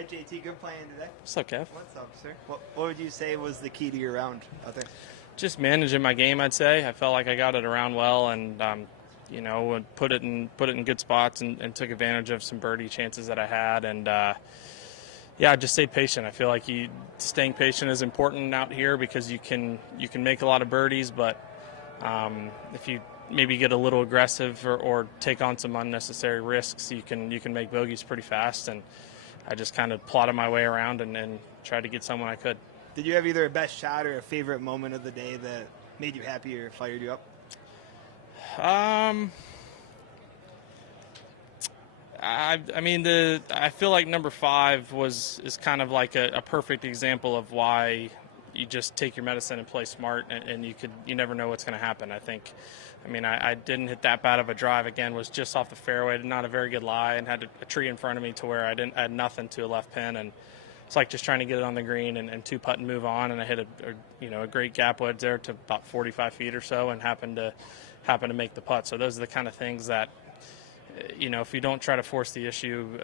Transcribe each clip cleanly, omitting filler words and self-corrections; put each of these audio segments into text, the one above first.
All right, JT, good playing today. What's up, Kev? What's up, sir? What would you say was the key to your round out there? Just managing my game, I'd say. I felt like I got it around well, and put it in good spots, and took advantage of some birdie chances that I had, and just stay patient. I feel like staying patient is important out here because you can make a lot of birdies, but if you maybe get a little aggressive or take on some unnecessary risks, you can make bogeys pretty fast. And I just kind of plotted my way around and tried to get some when I could. Did you have either a best shot or a favorite moment of the day that made you happy or fired you up? I feel like number 5 is kind of like a perfect example of why you just take your medicine and play smart, and you never know what's going to happen. I didn't hit that bad of a drive. Again, was just off the fairway, not a very good lie, and had a tree in front of me to where I had nothing to a left pin, and it's like just trying to get it on the green and two putt and move on. And I hit a great gap wedge there to about 45 feet or so, and happened to make the putt. So those are the kind of things that, if you don't try to force the issue,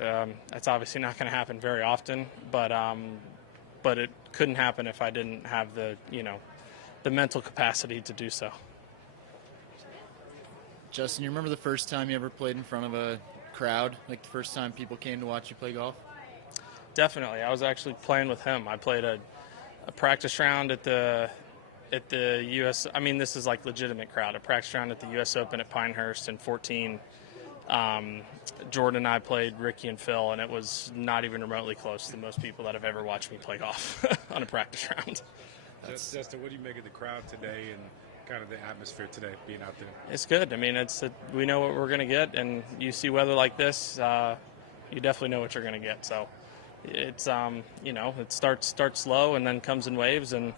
that's obviously not going to happen very often. But it couldn't happen if I didn't have the mental capacity to do so. Justin, you remember the first time you ever played in front of a crowd? Like the first time people came to watch you play golf? Definitely. I was actually playing with him. I played a practice round at the U.S. This is like legitimate crowd. A practice round at the U.S. Open at Pinehurst in 2014. Jordan and I played Ricky and Phil, and it was not even remotely close to most people that have ever watched me play golf on a practice round. Justin, what do you make of the crowd today and kind of the atmosphere today being out there? It's good. We know what we're going to get, and you see weather like this, you definitely know what you're going to get. So it's it starts slow and then comes in waves and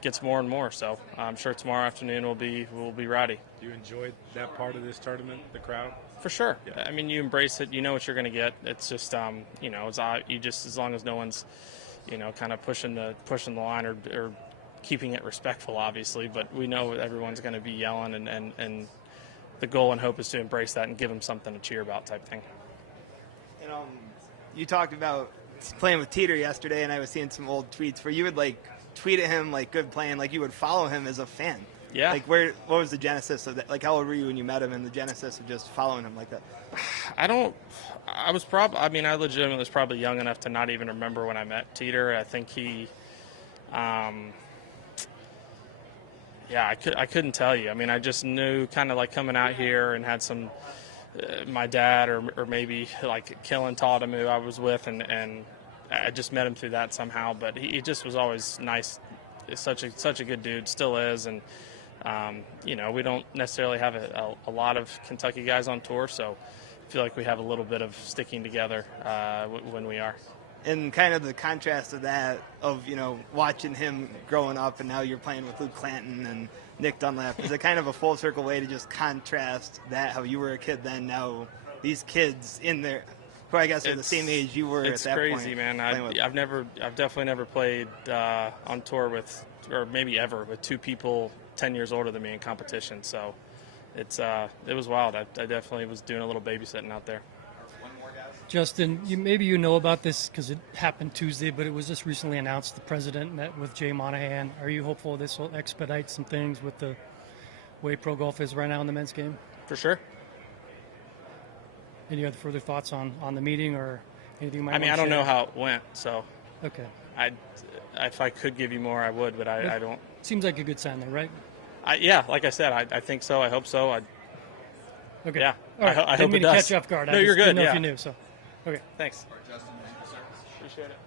gets more and more. So I'm sure tomorrow afternoon we'll be rowdy. Do you enjoy that part of this tournament, the crowd? For sure. Yeah. You embrace it. You know what you're going to get. It's just you just, as long as no one's kind of pushing the line or keeping it respectful, obviously. But we know everyone's going to be yelling, and the goal and hope is to embrace that and give them something to cheer about, type thing. And you talked about playing with Teeter yesterday, and I was seeing some old tweets where you would tweet at him good playing, you would follow him as a fan. Yeah. What was the genesis of that? How old were you when you met him, and the genesis of just following him like that? I legitimately was probably young enough to not even remember when I met Teeter. I think he, I couldn't tell you. I just knew kind of coming out here and had some, my dad or maybe Killen taught him who I was with, and I just met him through that somehow. But he just was always nice. He's such a good dude, still is, and we don't necessarily have a lot of Kentucky guys on tour, so I feel like we have a little bit of sticking together when we are. And kind of the contrast of that, of watching him growing up, and now you're playing with Luke Clanton and Nick Dunlap. Is it kind of a full circle way to just contrast that, how you were a kid then, now these kids in there, who I guess are the same age you were at that point? It's crazy, man. I've definitely never played on tour with, or maybe ever, with two people 10 years older than me in competition. So it was wild. I definitely was doing a little babysitting out there. Justin, maybe you know about this because it happened Tuesday, but it was just recently announced the president met with Jay Monahan. Are you hopeful this will expedite some things with the way pro golf is right now in the men's game? For sure. Any other further thoughts on the meeting or anything you might want to I don't share? know how it went, so okay. If I could give you more, I would, but I don't. Seems like a good sign, though, right? Like I said, I think so. I hope so. Okay. Yeah. All right. I hope Didn't mean it to does. catch you off guard. No, I you're just didn't good. know Yeah. if you knew. So, okay. Thanks. Appreciate it.